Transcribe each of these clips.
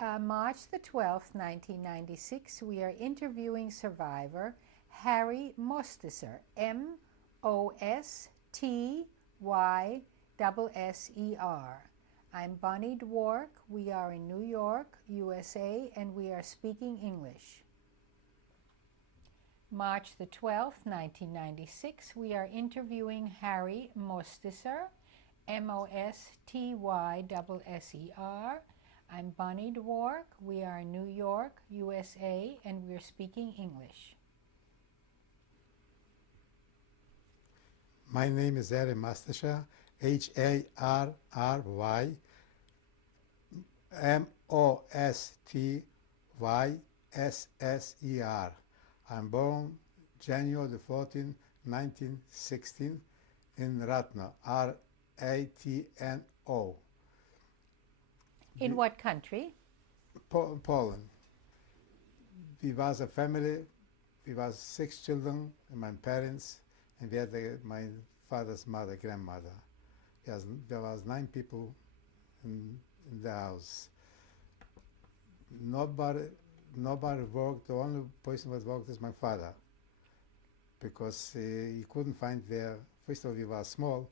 March the 12th, 1996, we are interviewing survivor Harry Mostysser, Mostysser. I'm Bonnie Dwork. We are in New York, USA, and we are speaking English. March the 12th, 1996, we are interviewing Harry Mostysser, Mostysser. I'm Bonnie Dwork. We are in New York, USA, and we're speaking English. My name is Harry Mostysser, Harry Mostysser. I'm born January the 14th, 1916 in Ratno, Ratno. In what country? Poland. We was a family, we was 6 children, and my parents, and we had my father's mother, grandmother. There was 9 people in the house. Nobody worked. The only person that worked is my father, because he couldn't find there. First of all, we were small,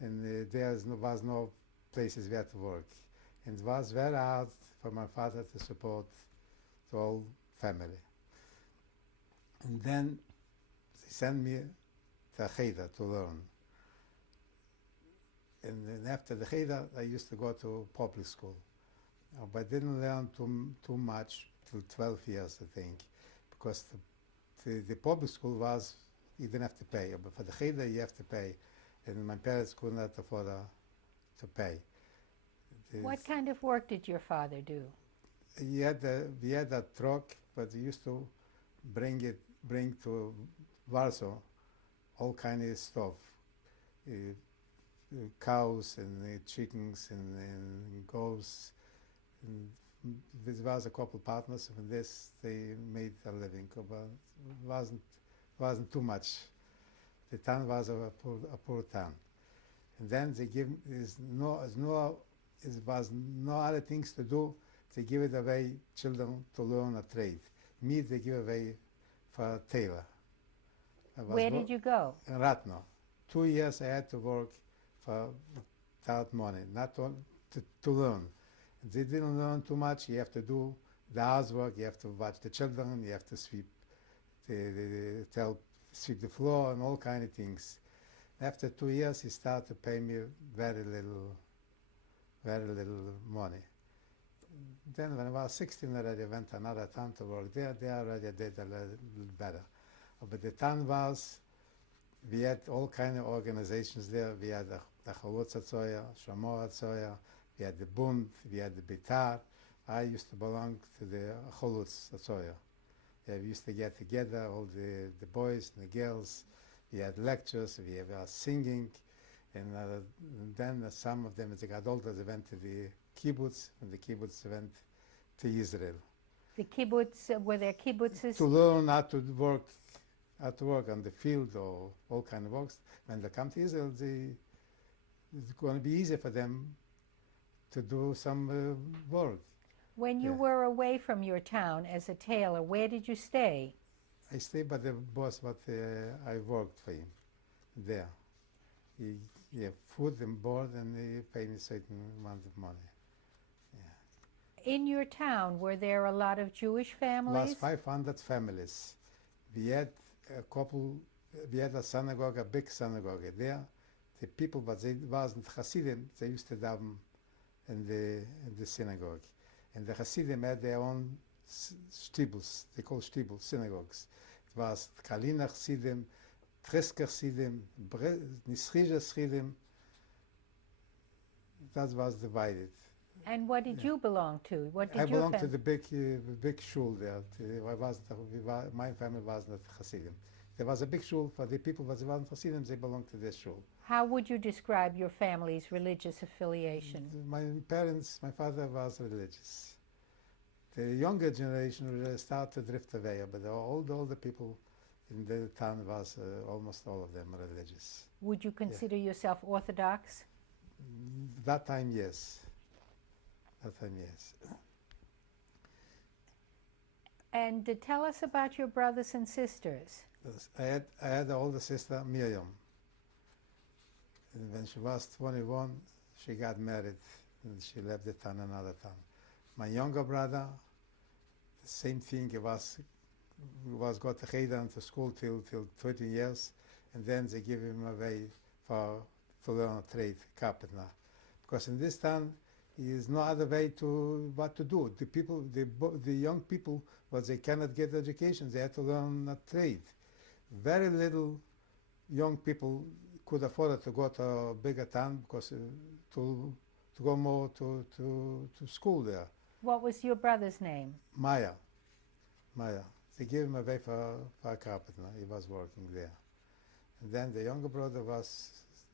and there was no places where to work. And it was very hard for my father to support the whole family. And then they sent me to Cheder to learn. And then after the Cheder, I used to go to public school. But I didn't learn too much till 12 years, I think, because the public school was, you didn't have to pay. But for the Cheder, you have to pay. And my parents could not afford to pay. What kind of work did your father do? We had a truck, but we used to bring to Warsaw all kind of stuff, cows and chickens and goats. And there was a couple partners, and this they made a living, but it wasn't too much. The town was a poor town, and then they give it was no other things to do. They give it away children to learn a trade. Me, they give away for a tailor. Where did you go? In Ratno. 2 years I had to work without money, not to learn. They didn't learn too much. You have to do the housework, you have to watch the children, you have to sweep sweep the floor and all kind of things. After 2 years, he started to pay me very little money. Then when I was 16 already, I went to another town to work there. They already did a little better. But the town was, we had all kind of organizations there. We had the Shoah, Shoah, we had the Bund, we had the Bitar. I used to belong to the Shoah. Yeah, we used to get together, all the boys and the girls. We had lectures, we were singing. And then some of them, as they got older, they went to the kibbutz, and the kibbutz went to Israel. The kibbutz, were there kibbutzes? To learn how to work on the field or all kind of works. When they come to Israel, it's going to be easier for them to do some work. When you were away from your town as a tailor, where did you stay? I stayed by the boss, but I worked for him there. He had food and board, and he paid me a certain amount of money. Yeah. In your town, were there a lot of Jewish families? Last 500 families. We had a synagogue, a big synagogue there. The people, but they wasn't Hasidim, they used to daven in the synagogue. And the Hasidim had their own shtibels, they call shtibels, synagogues. It was Kalina Hasidim, Tresker Hasidim, Nisrija Hasidim. That was divided. And what did you belong to? What did I your belonged to the big shul there. My family was not Hasidim. There was a big shul for the people that wasn't Hasidim, they belonged to this shul. How would you describe your family's religious affiliation? My father was religious. The younger generation started to drift away, but all the older people in the town was almost all of them religious. Would you consider yourself Orthodox? That time, yes. That time, yes. And tell us about your brothers and sisters. Yes, I had an older sister, Miriam. And when she was 21, she got married and she left the town another town. My younger brother, the same thing. He was got Cheder to school till 13 years, and then they give him away to learn a trade, carpenter. Because in this town, there is no other way to what to do. The young people, but they cannot get education. They have to learn a trade. Very little young people could afford to go to a bigger town because to go more to school there. What was your brother's name? Maya. They gave him away for a carpenter. He was working there. And then the younger brother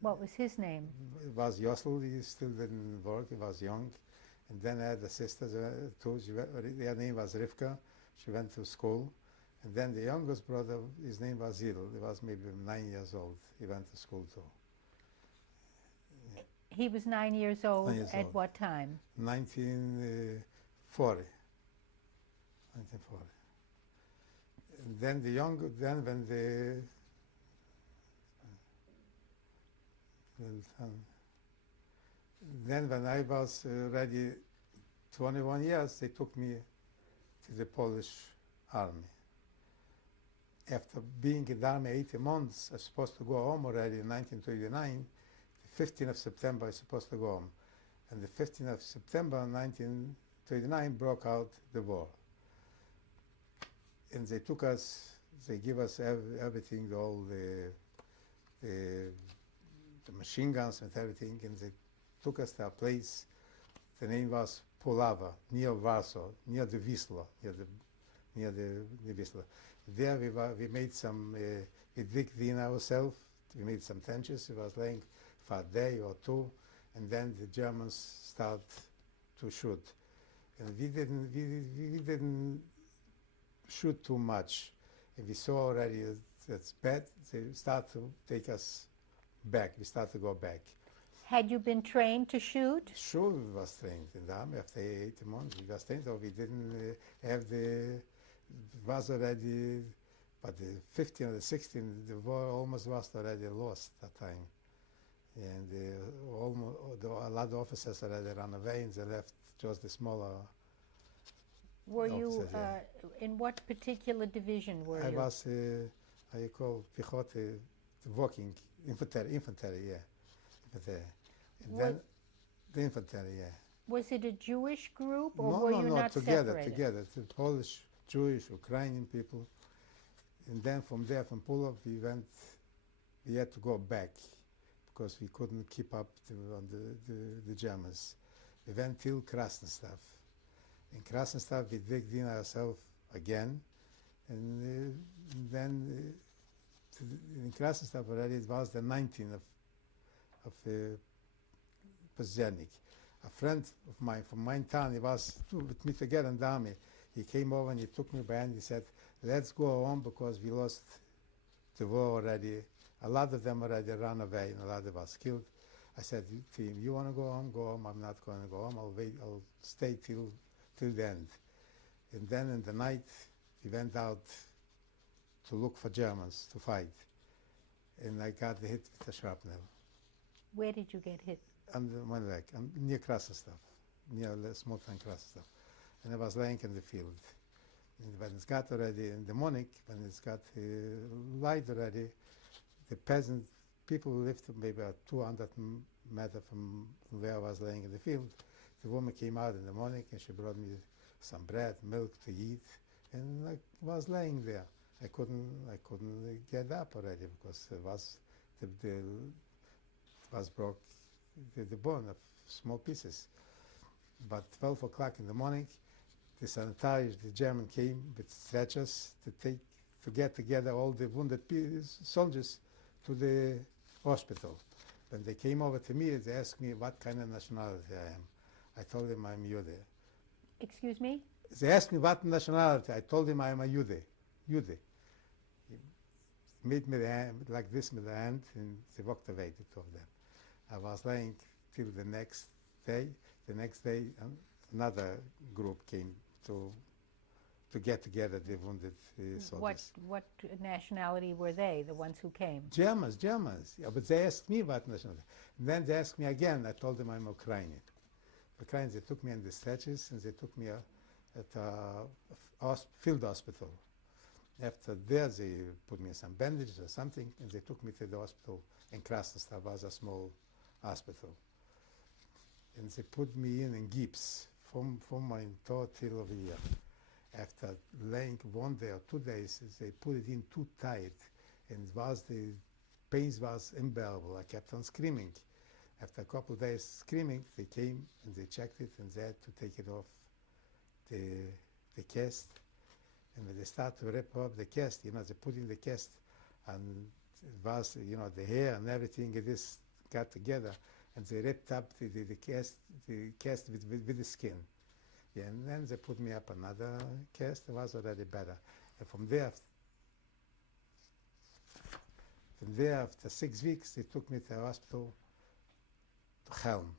What was his name? was Yossel. He still didn't work. He was young. And then I had a sister too. Her name was Rivka. She went to school. And then the youngest brother, his name was Yidel. He was maybe 9 years old. He went to school too. He was 9 years old 9 years at old. what time? 1940. 1940. And then when I was already 21 years, they took me to the Polish army. After being in the army 18 months, I was supposed to go home already in 1939. The 15th of September, I was supposed to go home. And the 15th of September 1939 broke out the war. And they took us, they give us everything, all the machine guns and everything, and they took us to a place. The name was Polava, near Warsaw, near the Wisla, near the Wisla. There we made some, we digged in ourselves, we made some trenches. It was laying for a day or two, and then the Germans start to shoot. And we didn't shoot too much. And we saw already that's bad. They start to take us back. We start to go back. Had you been trained to shoot? Sure, we was trained in the army. After 18 months, we was trained. So we didn't have was already, but the 15 or the 16, the war almost was already lost that time. And a lot of officers already ran away, and they left just the smaller. Were you, yeah. in what particular division were I you? was, how you call, Pichote, walking, infantry, yeah. Infantry. And then, the infantry, yeah. Was it a Jewish group, or No, were you not together, separated? together. The Polish, Jewish, Ukrainian people. And then from there, from Pulov, we had to go back because we couldn't keep up on the Germans. We went till Krasnostav. In Krasnostav, we digged in ourselves again. And then in Krasnostav already, it was the 19th of Pozernik. A friend of mine from my town, he was with me together in the army. He came over and he took me by hand. He said, let's go home because we lost the war already. A lot of them already ran away and a lot of us killed. I said to him, you want to go home? Go home. I'm not going to go home. I'll wait. I'll stay till the end. And then in the night, we went out to look for Germans to fight. And I got hit with a shrapnel. Where did you get hit? Under my leg, near Krasnostav, near small town Krasnostav. And I was laying in the field. And when it got already in the morning, when it got light already, the peasant people who lived maybe 200 meters from where I was laying in the field, the woman came out in the morning and she brought me some bread, milk to eat, and I was laying there. I couldn't get up already because it was broke the bone of small pieces. But 12 o'clock in the morning, the sanitarians, the German came with stretchers to get together all the wounded soldiers to the hospital. When they came over to me, they asked me what kind of nationality I am. I told them I'm Jude. Excuse me? They asked me what nationality. I told them I'm a Jude. He made me the hand, like this with the hand, and they walked away, the two of them. I was lying till the next day. The next day, another group came to to get together the wounded soldiers. What nationality were they, the ones who came? Germans. Yeah, but they asked me what nationality. And then they asked me again. I told them I'm Ukrainian. Ukrainians, they took me in the stretchers and they took me at a field hospital. After there, they put me in some bandages or something, and they took me to the hospital in Krasnostav, was a small hospital. And they put me in gips from my total of a year. After laying 1 day or 2 days, they put it in too tight, and the pains was unbearable. I kept on screaming. After a couple of days screaming, they came and they checked it, and they had to take it off the cast. And when they start to rip up the cast, they put in the cast, and it was, the hair and everything, it is got together, and they ripped up the cast with the skin. Yeah, and then they put me up another cast. It was already better. And from there, after 6 weeks, they took me to the hospital, to Helm,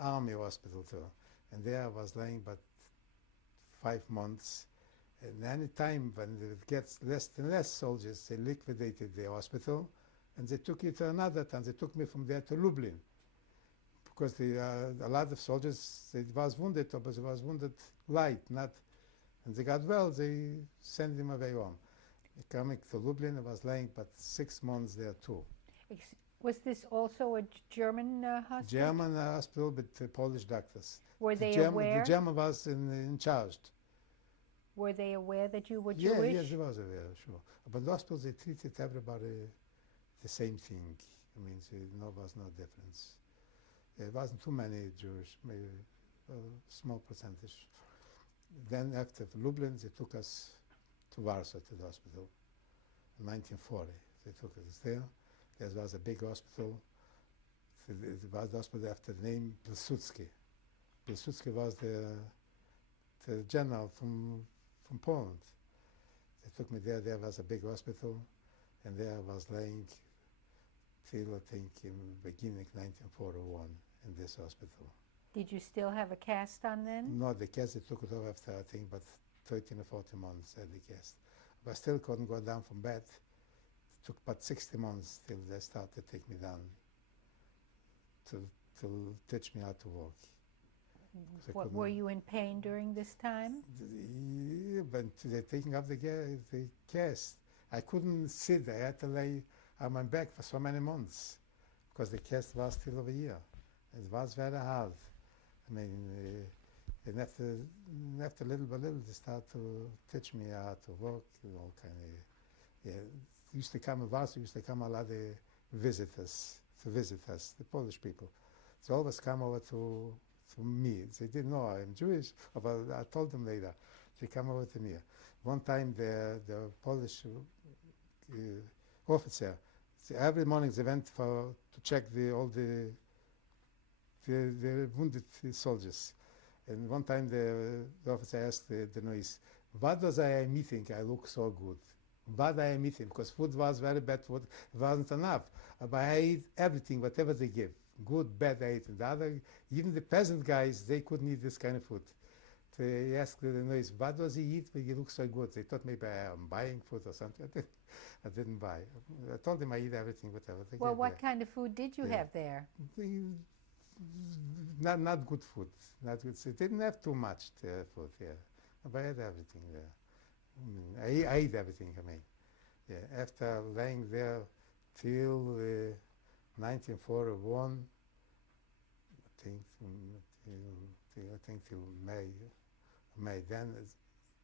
army hospital too. And there I was laying but 5 months. And any time when it gets less and less soldiers, they liquidated the hospital, and they took it to another town. They took me from there to Lublin, because a lot of soldiers, they was wounded, but they was wounded light, not, and they got well, they sent them away home. Coming to Lublin, I was laying but 6 months there too. Was this also a German hospital? German hospital with Polish doctors. Were they The aware? German was in charge. Were they aware that you were Jewish? Yes, they was aware, sure. But the hospitals, they treated everybody the same thing. I mean, there was no difference. There wasn't too many Jewish, maybe a small percentage. Then after Lublin, they took us to Warsaw, to the hospital. In 1940, they took us there. There was a big hospital. It was the hospital after the name Pilsudski. Pilsudski was the general from Poland. They took me there. There was a big hospital, and there I was laying till, I think, in beginning 1941 in this hospital. Did you still have a cast on then? No, the cast, they took it off after, I think, but 13 or 14 months at the cast. But I still couldn't go down from bed. It took about 60 months till they started to take me down to teach me how to walk. Were you in pain during this time? When they're taking off the cast, I couldn't sit. I had to lay on my back for so many months because the cast was still over here. It was very hard. I mean, and after little by little, they start to teach me how to walk, all kind of. Yeah, used to come in Warsaw, used to come a lot of visitors to visit us, the Polish people. They always come over to me. They didn't know I'm Jewish, but I told them later. They come over to me. One time, the Polish officer, every morning they went to check all the wounded soldiers. And one time the officer asked the nurse, "What was I am eating? I look so good. What I am eating?" Because food was very bad. Food wasn't enough. But I ate everything, whatever they give. Good, bad, I ate. And the other, even the peasant guys, they couldn't eat this kind of food. They asked the nurse, "What does he eat? But he looks so good." They thought maybe I'm buying food or something. I didn't buy. I told them I eat everything, whatever they Well, give what there. kind of food did you have there? Not good food. Not good. They didn't have too much food here. But I had everything there. I ate everything, I mean. Yeah. After laying there till 1941, I think till May. Then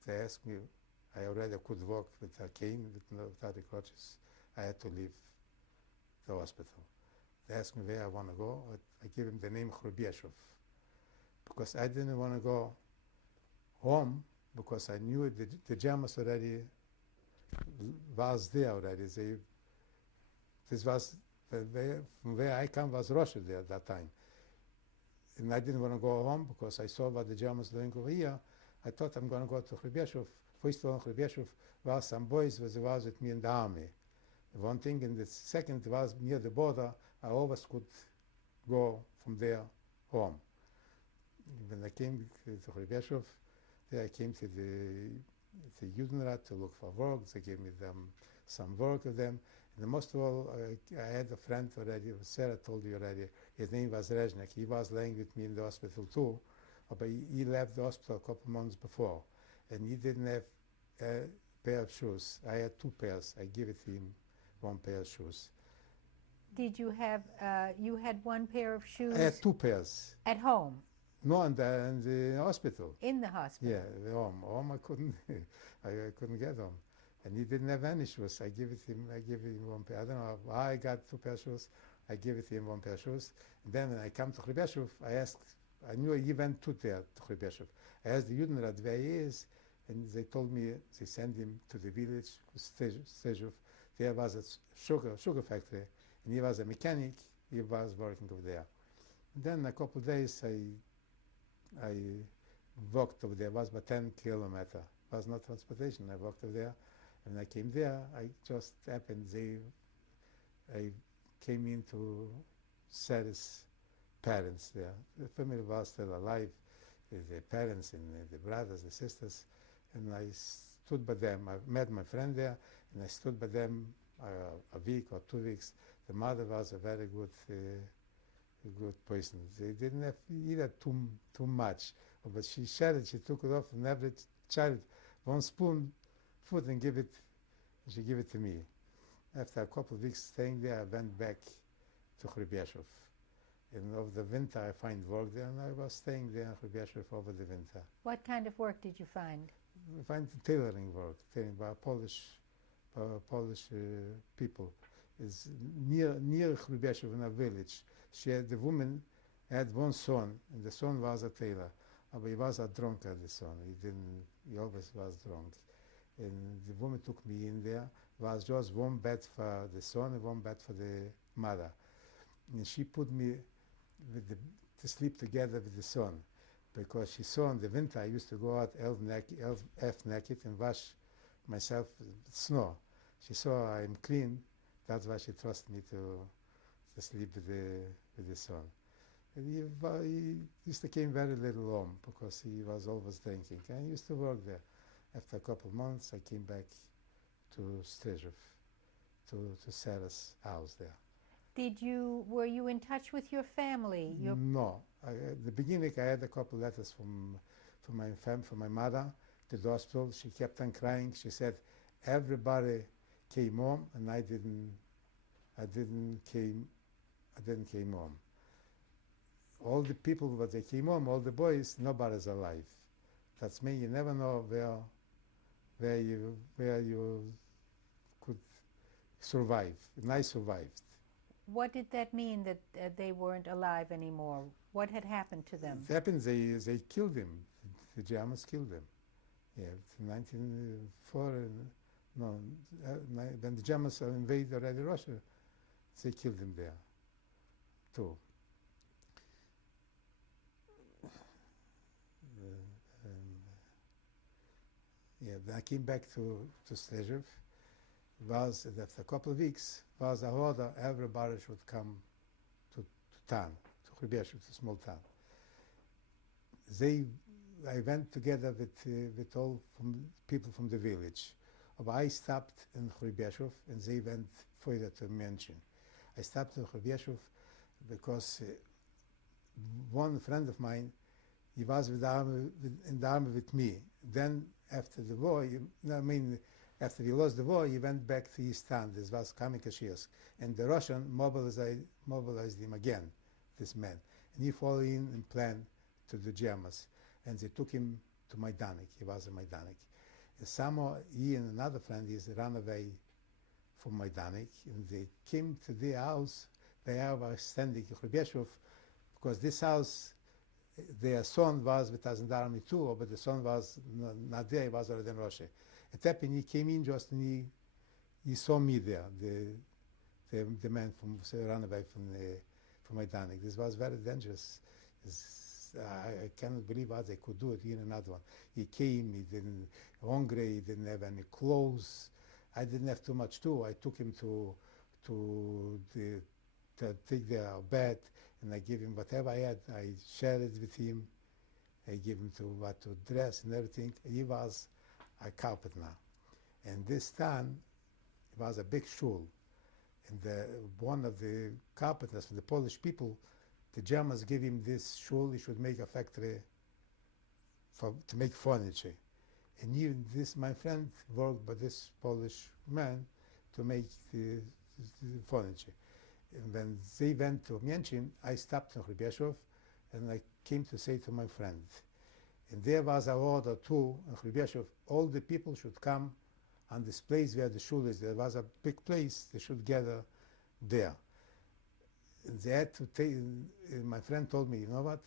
they asked me, I already could walk with a cane, without the crutches. I had to leave the hospital. They asked me where I want to go. I gave him the name Hrubieszów, because I didn't want to go home, because I knew the Germans already was there already. This was, from where I come was Russia there at that time. And I didn't want to go home because I saw what the Germans doing over here. I thought I'm going to go to Hrubieszów. First of all, Hrubieszów was some boys was with me in the army. One thing, and the second was near the border. I always could go from there home. When I came to Hrubieszów, There I came to the Judenrat to look for work. They gave me some work with them. And most of all, I had a friend already, Sara told you already, his name was Rezhnek. He was laying with me in the hospital too, but he left the hospital a couple months before. And he didn't have a pair of shoes. I had 2 pairs. I gave it to him 1 pair of shoes. Did you have, you had 1 pair of shoes? I had 2 pairs. At home? No, in the hospital. In the hospital? Yeah, home. Home I couldn't, I couldn't get home. And he didn't have any shoes. I gave him 1 pair. I don't know how I got 2 pair of shoes. I gave it to him 1 pair of shoes. And then when I come to Chribeshov, I knew he went to Chribeshov. I asked the Judenrat where he is, and they told me they sent him to the village, Stezhov. There was a sugar factory, and he was a mechanic. He was working over there. And then a couple of days I walked over there. It was about 10 kilometers. It was not transportation. I walked over there. And when I came there, I just happened, I came into Sara's parents there. The family was still alive, the parents and the brothers, the sisters, and I stood by them. I met my friend there, and I stood by them a week or 2 weeks. The mother was a very good person. They didn't have either too much, but she shared it. She took it off and every child 1 spoon food and she gave it to me. After a couple of weeks staying there, I went back to Chribeshov. And over the winter, I find work there, and I was staying there in Chribeshov over the winter. What kind of work did you find? I find tailoring work, tailoring by Polish people. It's near Chribeshov in a village. The woman had 1 son, and the son was a tailor. But he was a drunkard, the son. He always was drunk. And the woman took me in there. It was just 1 bed for the son and 1 bed for the mother. And she put me to sleep together with the son, because she saw in the winter I used to go out half naked and wash myself with snow. She saw I'm clean. That's why she trusted me to sleep with the son. And he used to came very little home because he was always drinking. And I used to work there. After a couple of months, I came back to Stezhov, to Sara's house there. Were you in touch with your family? No. At the beginning, I had a couple letters from my mother to the hospital. She kept on crying. She said, everybody came home, and I didn't came home. All the people that they came home, all the boys, nobody's alive. That's me. You never know where you could survive. And I survived. What did that mean, that they weren't alive anymore? What had happened to them? It happened, they killed him. The Germans killed him. Yeah, in 1904, when the Germans invaded already Russia, they killed him there, too. When I came back to Stezhov, was after a couple of weeks, was a order everybody should come to town, to Chribeshov, to small town. I went together with all people from the village. But I stopped in Chribeshov, and they went further to Mention. I stopped in Chribeshov because one friend of mine, he was in the army with me. Then after the war, after we lost the war, he went back to East Town. This was Kamikashirsk. And the Russian mobilized him again, this man. And he followed in and planned to the Germans. And they took him to Majdanek. He was a Majdanek. And somehow he and another friend ran away from Majdanek. And they came to the house where I was standing in Chribeshov, because this house, their son was with us in the army too, but the son was not there, he was already in Russia. It happened, he came in just and he saw me there, the man ran away from Majdanek. This was very dangerous. I cannot believe what they could do it in another one. He came, he didn't hungry, he didn't have any clothes. I didn't have too much too. I took him to take their bed, and I gave him whatever I had. I shared it with him, I give him to what to dress and everything. He was a carpenter. And this town was a big shul. And one of the carpenters, the Polish people, the Germans gave him this shul. He should make a factory to make furniture. And even this, my friend worked by this Polish man to make the furniture. And when they went to Mięcin, I stopped in Hrybieszów, and I came to say to my friend, and there was an order too in Hrybieszów, all the people should come on this place where the shul is. There was a big place, they should gather there. And they had to take, my friend told me, you know what,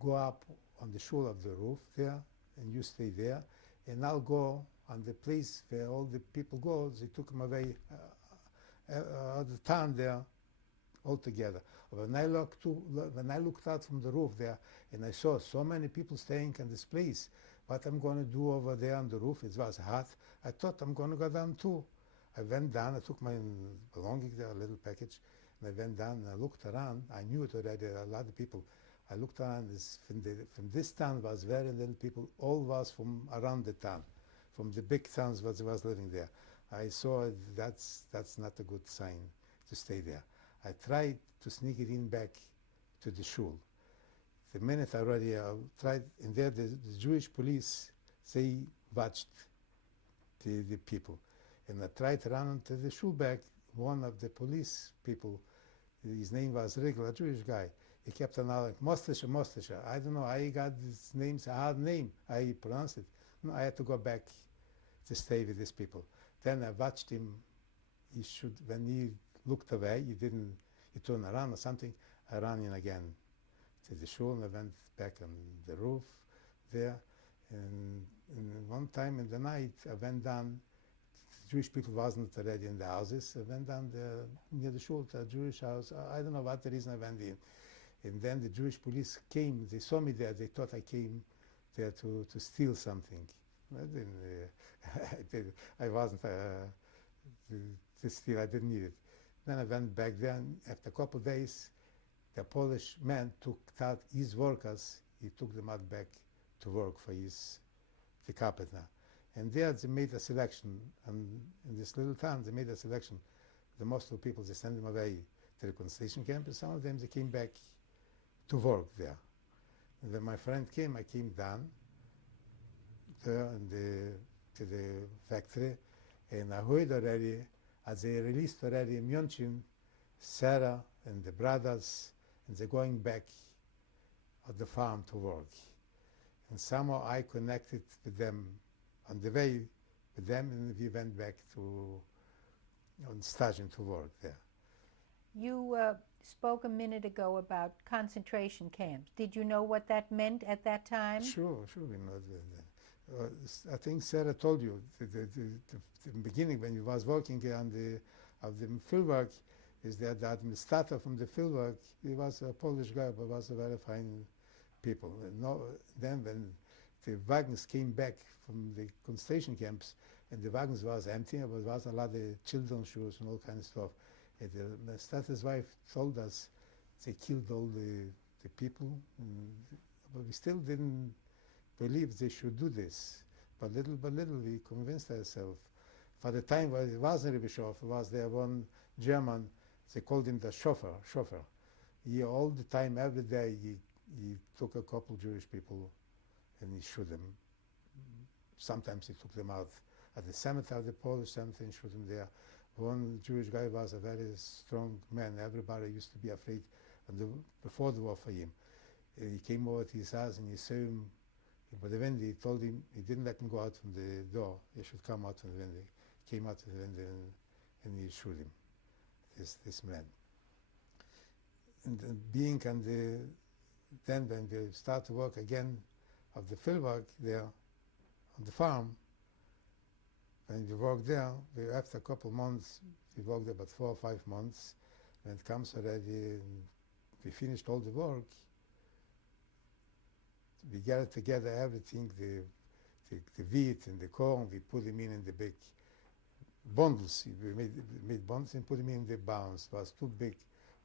go up on the shul of the roof there, and you stay there, and I'll go on the place where all the people go. They took them away out of the town there altogether. When I looked out from the roof there, and I saw so many people staying in this place, what I'm going to do over there on the roof, it was hot, I thought I'm going to go down too. I went down, I took my belongings there, a little package, and I went down and I looked around. I knew it already, a lot of people. I looked around, from this town was very little people, all was from around the town, from the big towns was living there. I saw that's not a good sign to stay there. I tried to sneak it in back to the shul. The minute I already tried, and there the Jewish police, they watched the people. And I tried to run into the shul back. One of the police people, his name was regular Jewish guy. He kept on yelling, Mostysser, Mostysser. I don't know, I got this name, it's a hard name. I pronounced it. No, I had to go back to stay with these people. Then I watched him. When he looked away, he turned around or something. I ran in again to the shul, and I went back on the roof there. And one time in the night, I went down. The Jewish people wasn't already in the houses. I went down there near the shul to a Jewish house. I don't know what the reason I went in. And then the Jewish police came. They saw me there. They thought I came there to steal something. I didn't. I wasn't to steal. I didn't need it. Then I went back there, and after a couple of days, the Polish man took out his workers. He took them out back to work for the carpenter. And there they made a selection. And in this little town, they made a selection. The most of the people, they sent them away to the concentration camp, and some of them, they came back to work there. And when my friend came, I came down there to the factory, and I heard already, as they released already in Mięcin, Sara and the brothers, and they're going back at the farm to work. And somehow I connected with them on the way with them, and we went back on station to work there. You spoke a minute ago about concentration camps. Did you know what that meant at that time? Sure, we know that. I think Sara told you the beginning when you was working on the fieldwork, is that the administrator from the fieldwork, he was a Polish guy, but was a very fine people. Then when the wagons came back from the concentration camps, and the wagons was empty, there was a lot of children's shoes and all kind of stuff. And the administrator's wife told us they killed all the people, but we still didn't believe they should do this. But little by little we convinced ourselves. For the time when it wasn't Hrybieszów, was there one German, they called him the chauffeur. He all the time, every day, he took a couple Jewish people and he shoot them. Sometimes he took them out at the cemetery, the Polish cemetery, and shoot them there. One Jewish guy was a very strong man. Everybody used to be afraid before the war for him. He came over to his house and he saw him by the window. He told him, he didn't let him go out from the door. He should come out from the window. He came out from the window and he shot him, this man. And being on then when we start to work again of the fieldwork there on the farm, when we worked there, after a couple of months, we worked there about 4 or 5 months. When it comes already, we finished all the work. We gathered together everything, the wheat and the corn, we put them in the big bundles. We made bundles and put them in the barns. It was 2 big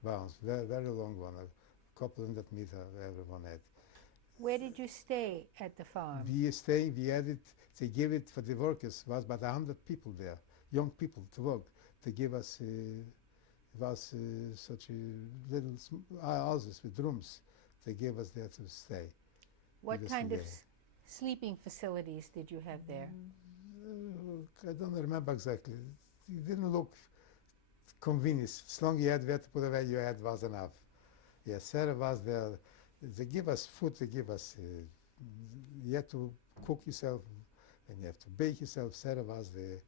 barns, very, very long one, a couple 100 meters every one had. Where did you stay at the farm? We had it, they give it for the workers, was about 100 people there, young people to work. They give us, was such a little houses with rooms. They gave us there to stay. What kind of sleeping facilities did you have there? I don't remember exactly. It didn't look convenient. As long as you had where to put away, you had was enough. Yeah, Sarah was there. They give us food. They give us. You had to cook yourself, and you have to bake yourself. Sarah was the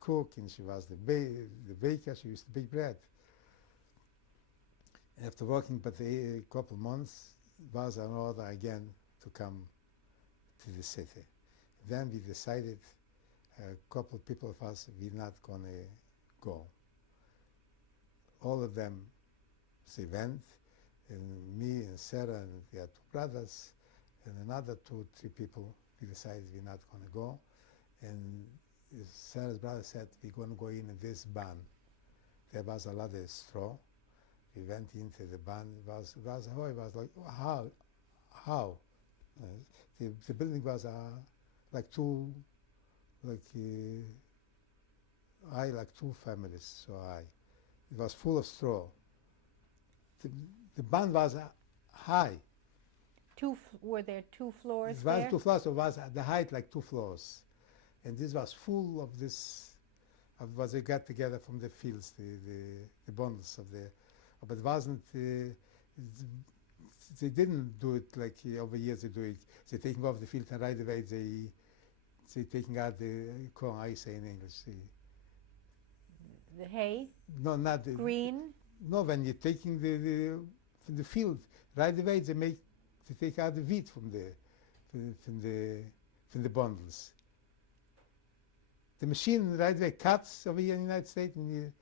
cook, and she was the baker. She used to bake bread. After working but a couple months, was an order again to come to the city. Then we decided, a couple of people of us, we're not going to go. All of them, they went, and me and Sarah, and we had two brothers, and another 2, 3 people, we decided we're not going to go. And Sarah's brother said, we're going to go in this barn. There was a lot of straw. We went into the barn. It was like, how? The building was like high, like 2 families, so high. It was full of straw. The barn was high. Were there 2 floors It was there? 2 floors, so it was at the height like 2 floors. And this was full of this, of what they got together from the fields, the bundles of the, but it wasn't, they didn't do it like over years they do it. They're taking off the field and right away they taking out the corn, I say in English. The hay? No, not the Green? No, when you're taking from the field, right away they take out the wheat from the bundles. The machine right away cuts over here in the United States and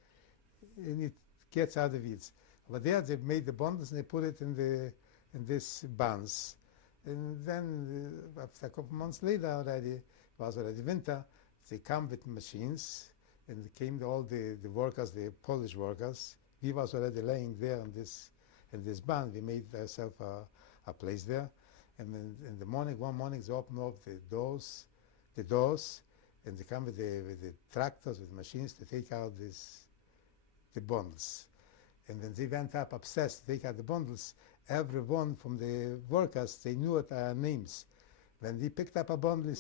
it gets out the weeds. But there they made the bundles and they put it in this buns. And then after a couple months later already, it was already winter, they come with machines and came all the workers, the Polish workers. We was already laying there in this barn. We made ourselves a place there. And then in the morning, one morning, they opened up the doors, and they come with the tractors, with machines to take out the bundles. And when they went up upstairs to take out the bundles, everyone from the workers, they knew our names. When they picked up a bundle,